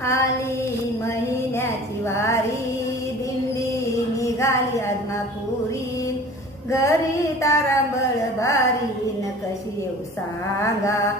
आली महिन्याची वारी, दिंडी निघाली आदमापुरी. घरी तारांबळ बारी, न कशी येऊ सांगा.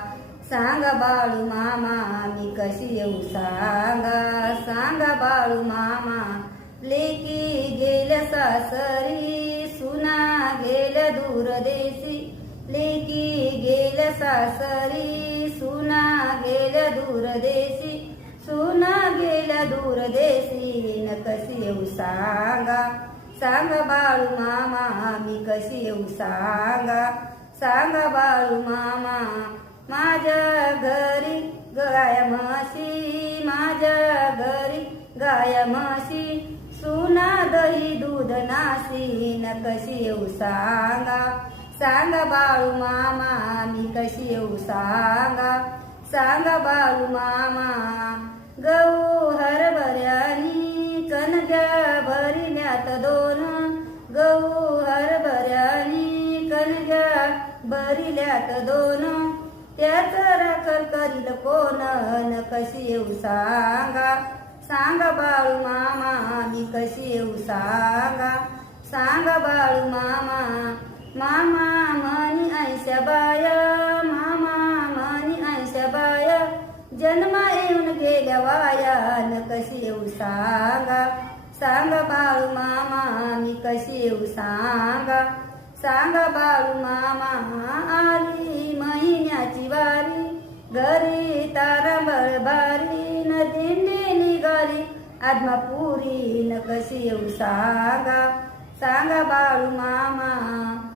सांगा बाळू मामा, मी कशी येऊ सांगा. सांगा बाळू मामा, लेकी गेल्या सासरी, सुना गेल्या दूरदेशी. लेकी गेल्या सासरी, सुना गेल्या दूरदेशी. सुना गेल्या दूरदेशी, न कशी येऊ सांगा. सांगा बाळू मामा, मी कशी येऊ सांगा. सांगा बाळू मामा, माझ्या घरी गाया म्हशी. माझ्या घरी गाया म्हशी, सुना दही दूध नाशी. न कशी येऊ सांगा. सांगा बाळू मामा, मी कशी येऊ सांगा. सांगा बाळू मामा, गहू हरभऱ्यानी कणग्या भरिल्यात दोन. गहू हरभऱ्यानी कणग्या भरिल्यात दोन. त्याच राखल करील कोण, न कशी येऊ सांगा. सांगा बाळू मामा, मी कशी येऊ सांगा. सांगा बाळू मामा, मामा म्हणी 80 बाया. मामा म्हणी 80 बाया, जन्मा येऊन गेल्या वाया. न कशी येऊ सांगा. सांगा बाळू मामा, मी कशी येऊ सांगा. सांगा बाळू मामा, आली महिन्याची वारी. घरी तारांबळ बारी, न दिंडी निघाली आदमापुरी. न कशी येऊ सांगा. सांगा बाळू मामा.